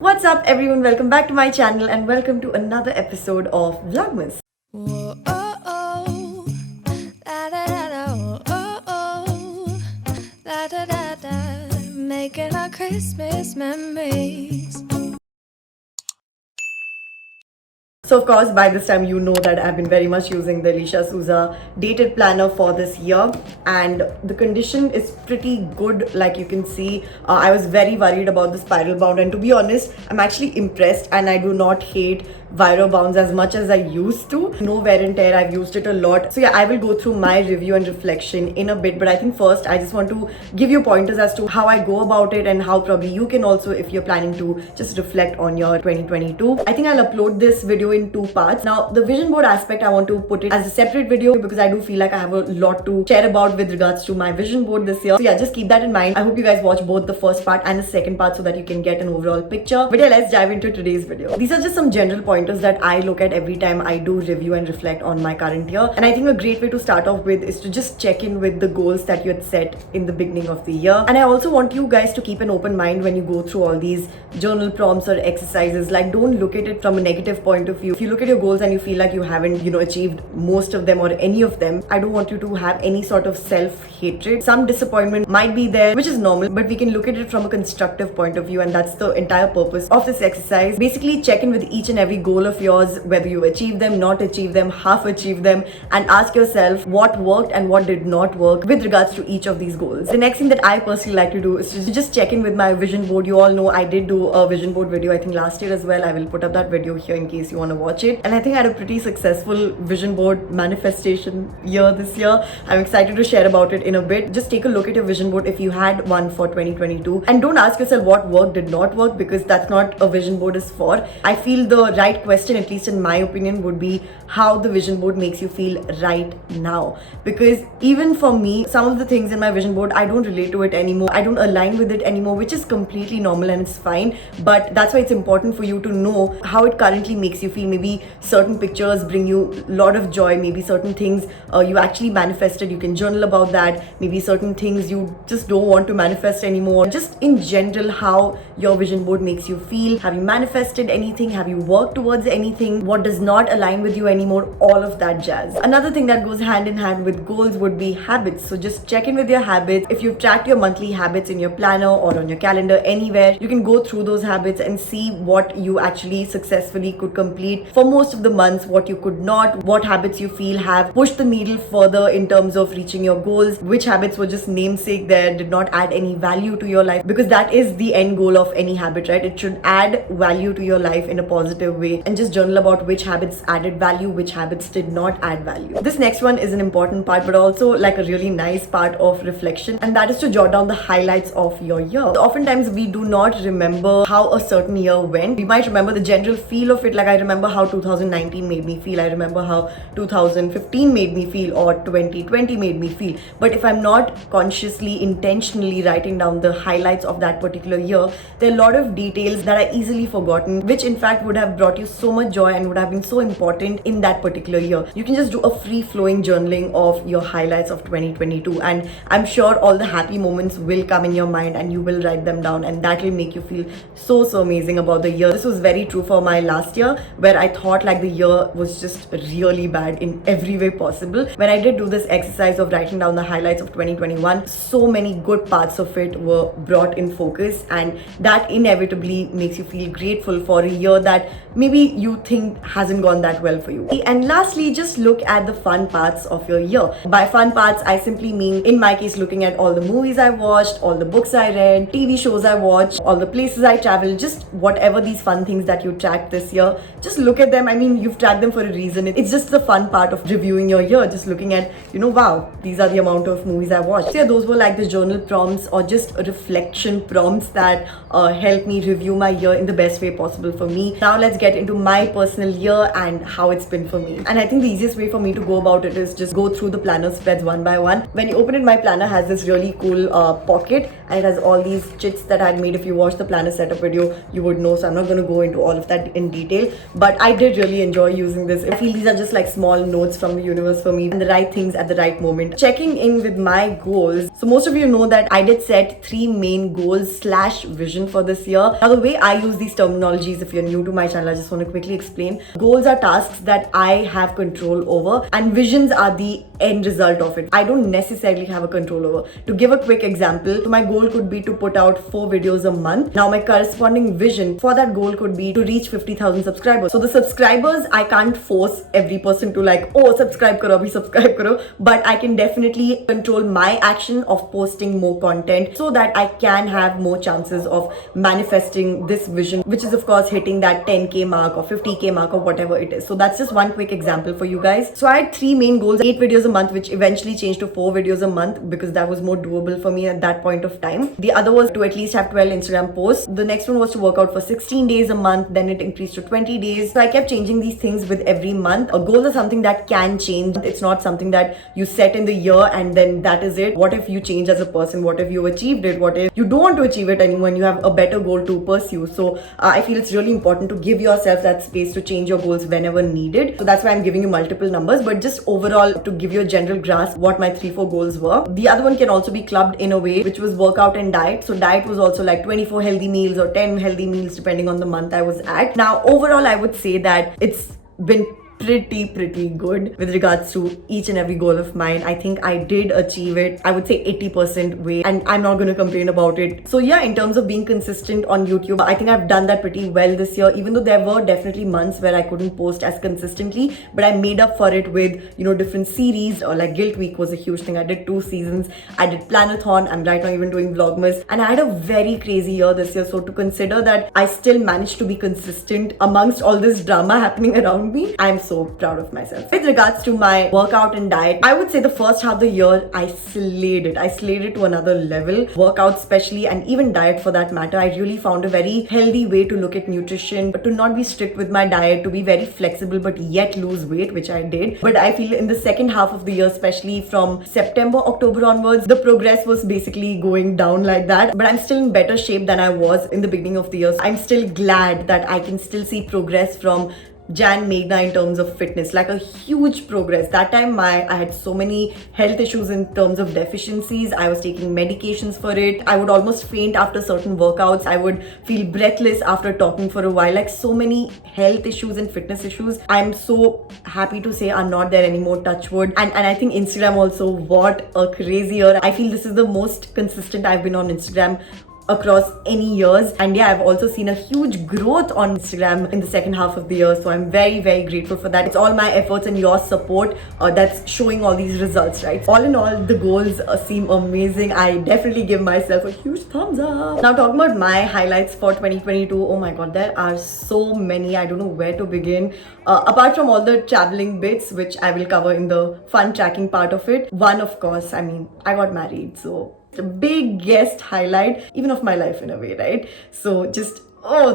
What's up everyone, welcome back to my channel and welcome to another episode of Vlogmas. Whoa, oh, oh. Da, da, da, da, oh, oh. Da, da, da, da. Making our Christmas memories. So of course by this time you know that I've been very much using the Alicia Souza dated planner for this year, and the condition is pretty good. Like you can see, I was very worried about the spiral bound, and to be honest I'm actually impressed, and I do not hate viral bounds as much as I used to. No wear and tear, I've used it a lot. So yeah, I will go through my review and reflection in a bit, but I think first I just want to give you pointers as to how I go about it and how probably you can also, if you're planning to just reflect on your 2022. I think I'll upload this video in two parts. Now the vision board aspect, I want to put it as a separate video because I do feel like I have a lot to share about with regards to my vision board this year. So yeah, just keep that in mind. I hope you guys watch both the first part and the second part so that you can get an overall picture. But yeah, let's dive into today's video. These are just some general pointers that I look at every time I do review and reflect on my current year. And I think a great way to start off with is to just check in with the goals that you had set in the beginning of the year. And I also want you guys to keep an open mind when you go through all these journal prompts or exercises. Like, don't look at it from a negative point of view. If you look at your goals and you feel like you haven't, achieved most of them or any of them, I don't want you to have any sort of self-hatred. Some disappointment might be there, which is normal, but we can look at it from a constructive point of view, and that's the entire purpose of this exercise. Basically, check in with each and every goal of yours, whether you achieve them, not achieve them, half achieve them, and ask yourself what worked and what did not work with regards to each of these goals. The next thing that I personally like to do is to just check in with my vision board. You all know I did do a vision board video, I think last year as well. I will put up that video here in case you want to watch it. And I think I had a pretty successful vision board manifestation year this year. I'm excited to share about it in a bit. Just take a look at your vision board if you had one for 2022, and don't ask yourself what worked, did not work, because that's not a vision board is for. I feel the right question, at least in my opinion, would be how the vision board makes you feel right now. Because even for me, some of the things in my vision board, I don't relate to it anymore. I don't align with it anymore, which is completely normal and it's fine. But that's why it's important for you to know how it currently makes you feel. Maybe certain pictures bring you a lot of joy. Maybe certain things you actually manifested, you can journal about that. Maybe certain things you just don't want to manifest anymore. Just in general, how your vision board makes you feel. Have you manifested anything? Have you worked towards anything? What does not align with you anymore? All of that jazz. Another thing that goes hand in hand with goals would be habits. So just check in with your habits. If you've tracked your monthly habits in your planner or on your calendar, anywhere, you can go through those habits and see what you actually successfully could complete for most of the months, what you could not, what habits you feel have pushed the needle further in terms of reaching your goals, which habits were just namesake there, did not add any value to your life, because that is the end goal of any habit, right? It should add value to your life in a positive way, and just journal about which habits added value, which habits did not add value. This next one is an important part, but also like a really nice part of reflection, and that is to jot down the highlights of your year. So oftentimes we do not remember how a certain year went. We might remember the general feel of it, like I remember how 2019 made me feel, I remember how 2015 made me feel, or 2020 made me feel. But if I'm not consciously, intentionally writing down the highlights of that particular year, there are a lot of details that are easily forgotten, which in fact would have brought you so much joy and would have been so important in that particular year. You can just do a free-flowing journaling of your highlights of 2022, and I'm sure all the happy moments will come in your mind and you will write them down, and that will make you feel so amazing about the year. This was very true for my last year, where I thought like the year was just really bad in every way possible. When I did do this exercise of writing down the highlights of 2021, so many good parts of it were brought in focus, and that inevitably makes you feel grateful for a year that maybe you think hasn't gone that well for you. And lastly, just look at the fun parts of your year. By fun parts, I simply mean, in my case, looking at all the movies I watched, all the books I read, TV shows I watched, all the places I traveled, just whatever these fun things that you tracked this year, just look at them. I mean, you've tracked them for a reason. It's just the fun part of reviewing your year, just looking at, wow, these are the amount of movies I watched. So yeah, those were like the journal prompts or just reflection prompts that help me review my year in the best way possible for me. Now let's get into my personal year and how it's been for me. And I think the easiest way for me to go about it is just go through the planner spreads one by one. When you open it, my planner has this really cool pocket, and it has all these chits that I had made. If you watch the planner setup video, you would know, so I'm not going to go into all of that in detail. But but I did really enjoy using this. I feel these are just like small notes from the universe for me, and the right things at the right moment. Checking in with my goals. So most of you know that I did set 3 main goals / vision for this year. Now the way I use these terminologies, if you're new to my channel, I just want to quickly explain. Goals are tasks that I have control over, and visions are the end result of it. I don't necessarily have a control over. To give a quick example, so my goal could be to put out 4 videos a month. Now my corresponding vision for that goal could be to reach 50,000 subscribers. So the subscribers, I can't force every person to like, oh, subscribe karo, abhi subscribe karo, but I can definitely control my action of posting more content so that I can have more chances of manifesting this vision, which is of course hitting that 10k mark or 50k mark or whatever it is. So that's just one quick example for you guys. So I had 3 main goals: 8 videos a month, which eventually changed to 4 videos a month because that was more doable for me at that point of time. The other was to at least have 12 Instagram posts. The next one was to work out for 16 days a month, then it increased to 20 days. So I kept changing these things with every month. A goal is something that can change. It's not something that you set in the year and then that is it. What if you change as a person? What if you achieved it? What if you don't want to achieve it anymore and you have a better goal to pursue? So I feel it's really important to give yourself that space to change your goals whenever needed. So that's why I'm giving you multiple numbers, but just overall to give you a general grasp what my 3-4 goals were. The other one can also be clubbed in a way, which was workout and diet. So diet was also like 24 healthy meals or 10 healthy meals depending on the month I was at. Now overall I would say that it's been pretty good with regards to each and every goal of mine. I think I did achieve it, I would say 80% way, and I'm not going to complain about it. So yeah, in terms of being consistent on YouTube, I think I've done that pretty well this year, even though there were definitely months where I couldn't post as consistently, but I made up for it with, you know, different series. Or like Guilt Week was a huge thing. I did 2 seasons. I did Planathon. I'm right now even doing Vlogmas, and I had a very crazy year this year. So to consider that I still managed to be consistent amongst all this drama happening around me, I'm so proud of myself. With regards to my workout and diet, I would say the first half of the year I slayed it. I slayed it to another level. Workout especially, and even diet for that matter. I really found a very healthy way to look at nutrition, but to not be strict with my diet, to be very flexible but yet lose weight, which I did. But I feel in the second half of the year, especially from September, October onwards, the progress was basically going down like that. But I'm still in better shape than I was in the beginning of the year. So I'm still glad that I can still see progress from Jan Meghna in terms of fitness, like a huge progress. That time I had so many health issues in terms of deficiencies. I was taking medications for it. I would almost faint after certain workouts. I would feel breathless after talking for a while. Like so many health issues and fitness issues, I'm so happy to say, are not there anymore, touch wood. And I think Instagram also, what a crazy year. I feel this is the most consistent I've been on Instagram across any years. And yeah, I've also seen a huge growth on Instagram in the second half of the year, so I'm very grateful for that. It's all my efforts and your support that's showing all these results, right? All in all, the goals seem amazing. I definitely give myself a huge thumbs up. Now talking about my highlights for 2022, oh my god, there are so many. I don't know where to begin. Apart from all the traveling bits, which I will cover in the fun tracking part of it, one, of course, I mean, I got married, so the biggest highlight even of my life in a way, right? So just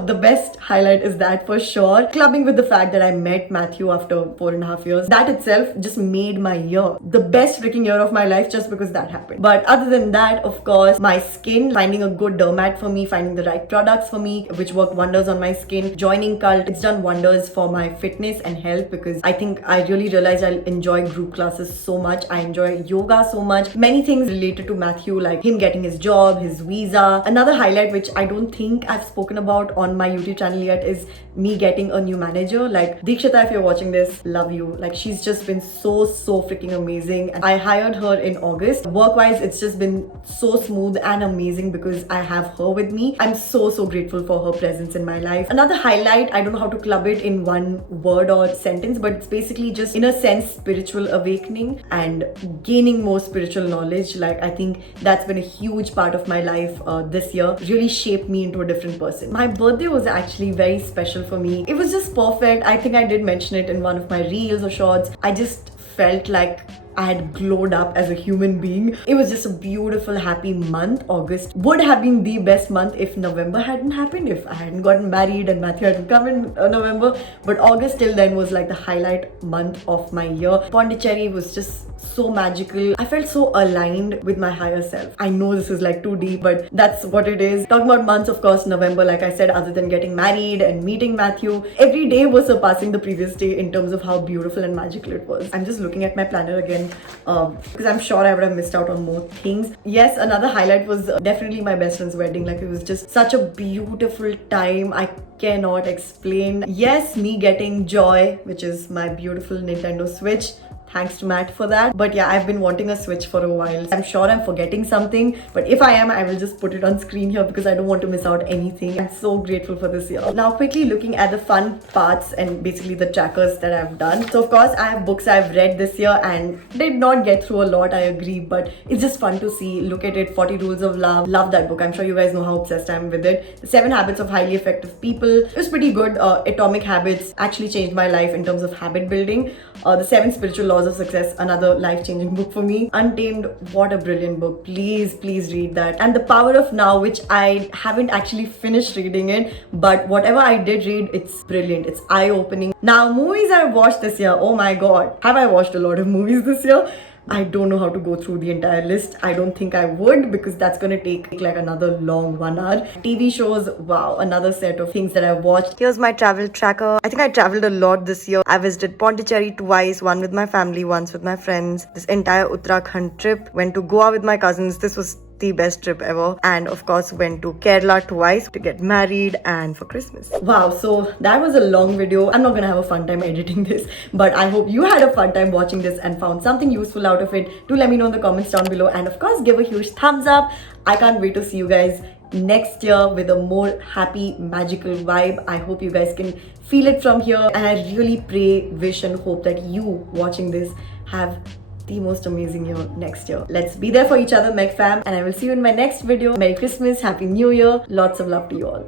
the best highlight is that for sure. Clubbing with the fact that I met Matthew after 4.5 years, that itself just made my year the best freaking year of my life, just because that happened. But other than that, of course, my skin, finding a good dermat for me, finding the right products for me, which worked wonders on my skin. Joining Cult, it's done wonders for my fitness and health, because I think I really realized I enjoy group classes so much. I enjoy yoga so much. Many things related to Matthew, like him getting his job, his visa. Another highlight, which I don't think I've spoken about on my YouTube channel yet, is me getting a new manager. Like Deekshita, if you're watching this, love you. Like she's just been so freaking amazing. And I hired her in August. Work-wise, it's just been so smooth and amazing because I have her with me. I'm so grateful for her presence in my life. Another highlight, I don't know how to club it in one word or sentence, but it's basically just, in a sense, spiritual awakening and gaining more spiritual knowledge. Like I think that's been a huge part of my life this year. Really shaped me into a different person. My birthday was actually very special for me. It was just perfect. I think I did mention it in one of my reels or shorts. I just felt like I had glowed up as a human being. It was just a beautiful, happy month. August would have been the best month if November hadn't happened, if I hadn't gotten married and Matthew hadn't come in November. But August till then was like the highlight month of my year. Pondicherry was just so magical. I felt so aligned with my higher self. I know this is like too deep, but that's what it is. Talking about months, of course, November, like I said, other than getting married and meeting Matthew, every day was surpassing the previous day in terms of how beautiful and magical it was. I'm just looking at my planner again because I'm sure I would have missed out on more things. Yes, another highlight was definitely my best friend's wedding. Like, it was just such a beautiful time. I cannot explain. Yes, me getting Joy, which is my beautiful Nintendo Switch. Thanks to Matt for that. But yeah, I've been wanting a Switch for a while. I'm sure I'm forgetting something, but if I am, I will just put it on screen here because I don't want to miss out anything. I'm so grateful for this year. Now, quickly looking at the fun parts and basically the trackers that I've done. So of course, I have books I've read this year and did not get through a lot, I agree, but it's just fun to see. Look at it, 40 Rules of Love. Love that book. I'm sure you guys know how obsessed I am with it. The 7 Habits of Highly Effective People. It was pretty good. Atomic Habits actually changed my life in terms of habit building. The 7 Spiritual Laws of Success, another life-changing book for me. Untamed, what a brilliant book. Please read that. And The Power of Now, which I haven't actually finished reading it, but whatever I did read, it's brilliant. It's eye-opening. Now, movies I've watched this year. Oh my god. Have I watched a lot of movies this year? I don't know how to go through the entire list. I don't think I would, because that's gonna take like another long 1 hour. TV shows, wow, another set of things that I've watched. Here's my travel tracker. I think I traveled a lot this year. I visited Pondicherry twice, one with my family, once with my friends. This entire Uttarakhand trip. Went to Goa with my cousins. This was the best trip ever. And of course went to Kerala twice to get married and for Christmas. Wow, so that was a long video. I'm not gonna have a fun time editing this, but I hope you had a fun time watching this and found something useful out of it. Do let me know in the comments down below, and of course give a huge thumbs up. I can't wait to see you guys next year with a more happy, magical vibe. I hope you guys can feel it from here, and I really pray, wish and hope that you watching this have the most amazing year next year. Let's be there for each other, Meg fam, and I will see you in my next video. Merry Christmas, Happy New Year, lots of love to you all.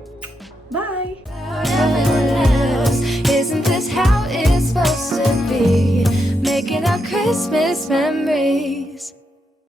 Bye. Isn't this how it's supposed to be? Making our Christmas memories.